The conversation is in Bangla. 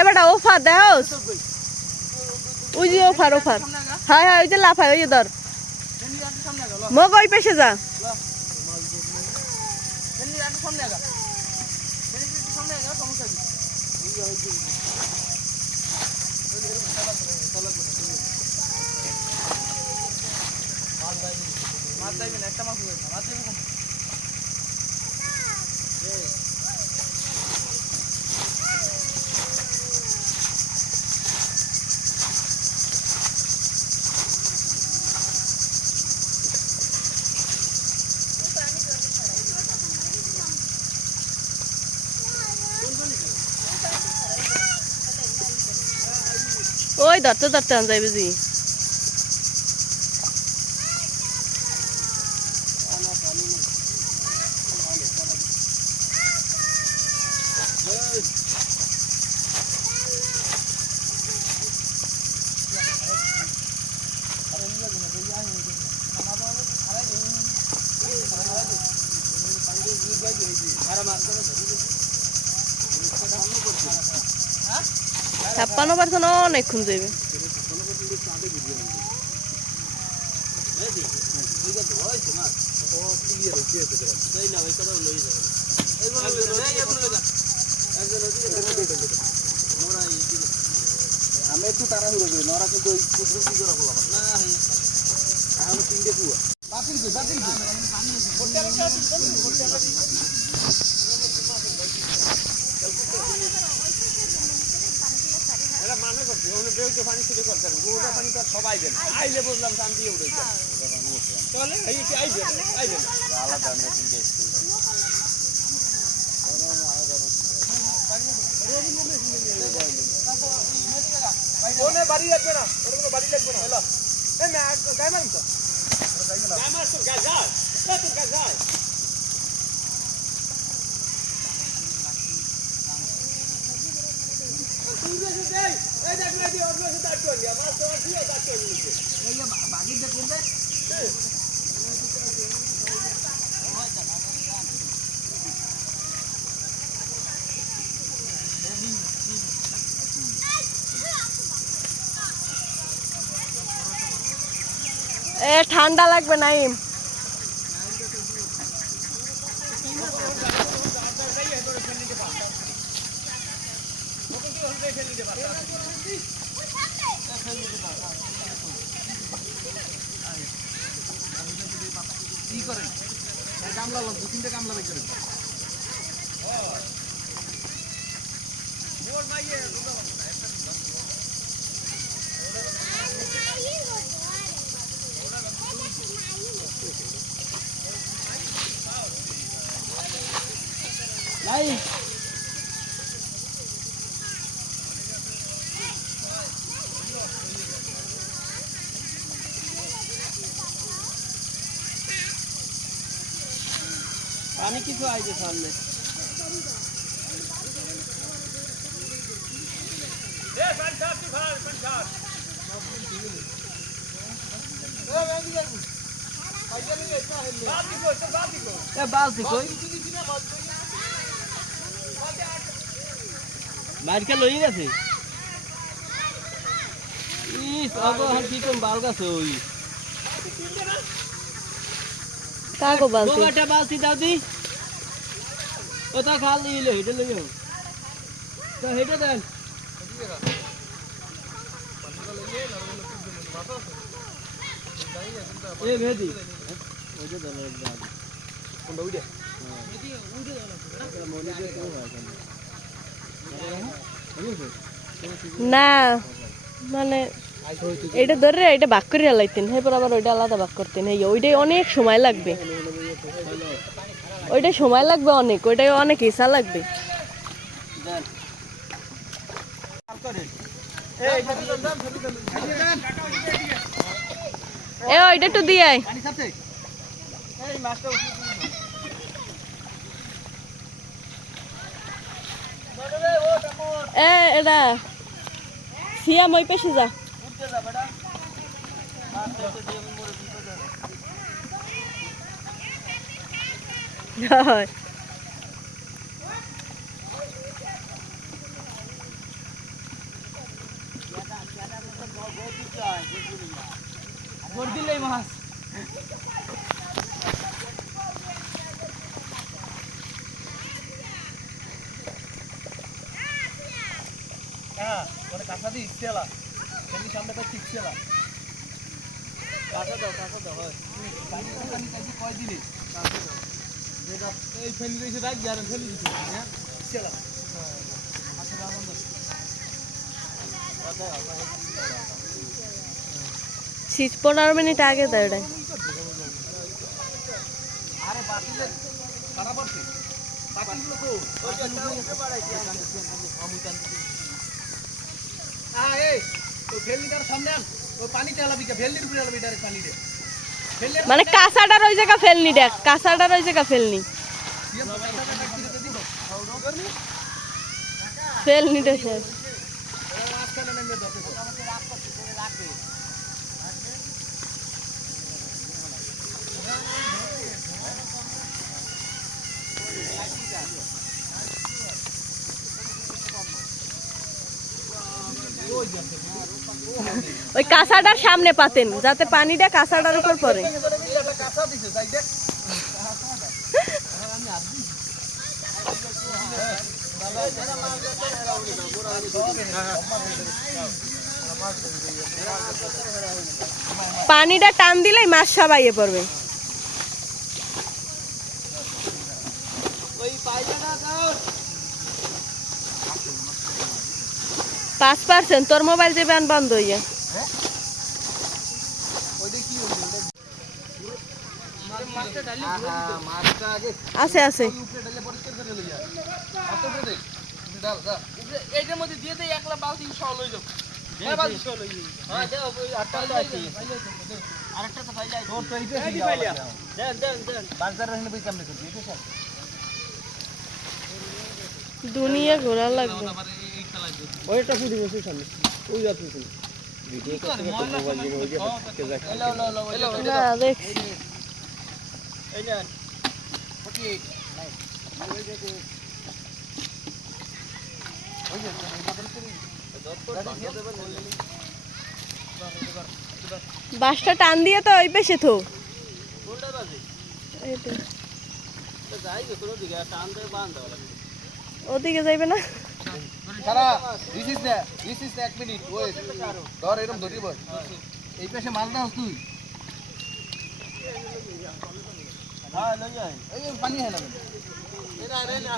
এবারটা ওফার দাও ওই যে ওফার হ্যাঁ হ্যাঁ ওই যে লাফায় ওই যে ধর মগ ওই পেশে যা ওই ধরতে ধরতে আন যাইবে জি ছাপ্পান্ন পার্সেন্ট অনেকক্ষণ যাইবে আমি একটু তাড়াহুড়ো করি নরা কিন্তু ওই কুদ্রু কি করে বলা না আমি তিনটে কুয়া বাতিল এটা মানে করছে ওনে বেউতে পানি শুরু করতে গোটা পানি তো সবাই দেন আইলে বুঝলাম শান্তি উড়ে যায় চলে এই কি আইবে আলাদা মেশিন দিয়ে ওনে বাড়ি লাগবে না ওরে কোনো বাড়ি লাগবে না হলো এই মে গায় মারুন তো গায় মার তো গায় যায় তো গায় যায় এই দেখ না দি অন্য সাথে আটকে নিয়া মাছ তো দিয়ে আটকে নিছে এই বাগি দেখুন দে এ ঠান্ডা লাগবে নাইম কি করেন গামলা লম দু তিনটা গামলা বের করেন মোর মাইয়ে নাই পানি কিছু আইছে সামনে এ ফ্যান্টাস্টিক ভাই ফ্যান্টাস্টিক এ বেঁধে যাবো পয়সা নিয়ে এটা হইলো বালতি কই মারকে লই গেছে ইস আগো আর কি কোন বাল গাছে ওই কাগো বালতি গোটা বালতি দাও দি ওটা খালি লই হেডে লইও তো হেডে দেন এ ভেদি ওইটা দাও দাও কোনটা ওইটা ভেদি ওইটা দাও মনে যে কেউ হয় না মানে এটা ধরে এটা ভাগ করে লাইতেন এরপর আবার ওইটা আলাদা ভাগ করতেন এই ওইটাই অনেক সময় লাগবে ওইটাই সময় লাগবে অনেক ওইটাই অনেক হিসা লাগবে এ ওইটা একটু দিয়ে আয় এ এটা সিয়াম ওই পেশে যা ভোট দিলেই মাছ কাঁচা দিয়ে ইচ্ছেলা সামনে পাচ্ছি ইচ্ছেলা কাঁচা দাও হয় কয় দিলে এই ফেলি রয়েছে রাখ যার ফেলি দিচ্ছে হ্যাঁ ইচ্ছেলা শীত 15 মিনিট আগে দেয় ওটাই আরে বাতিলে খারাপ আছে বাতিগুলো কো ওই যে উপরে বাড়াইছে হ্যাঁ এই তো ফেলিটার সামনে আন ওই পানি চালাবি কে ফেলির উপরে চালাবি ডাইরেক্ট পানি দে মানে কাঁচাটার ওই জায়গা ফেলনি দেখ কাঁচাটার ওই জায়গা ফেলনি ফেলনি রে শেষ ওই কাঁচাটার সামনে পাতেন যাতে পানিটা কাঁচাটার উপর পড়ে পানিটা টান দিলেই মাছ সবাইয়ে পড়বে 5% তোর মোবাইল যে ব্যান বন্ধ হইয়া আছে আছে এইটার মধ্যে দিয়ে দেই একলা বালতি সল হই যাবে বালতি সল হই হ্যাঁ দাও ওই আটটা তো আছে আরেকটা তো ফাইল আছে তোর তো এইটা ফাইলিয়া দেন বাজার রহিনে বই কেমনে করবি এটা স্যার দুনিয়া ঘোরা লাগবে ওইটা ফুটি গেছে সামনে ওই যাচ্ছে শুনে ভিডিও করতে করতে মোবাইল নিয়ে ওই যে কে যায় না দেখ এই নেন ওকে নাই ওই যে ওই যে বাসটা টান দিয়ে তো ওই পেছে তো কোনটা বাজে এইটা তো যাই গো কোনো দিকে টান দিয়ে বাঁধ দাও লাগবে ওদিকে যাইবে না সারা this is the 1 minute wait ধর এরকম ধরি বল এই পাশে মাল দাও তুই হ্যাঁ লই যাই এই পানি হয় না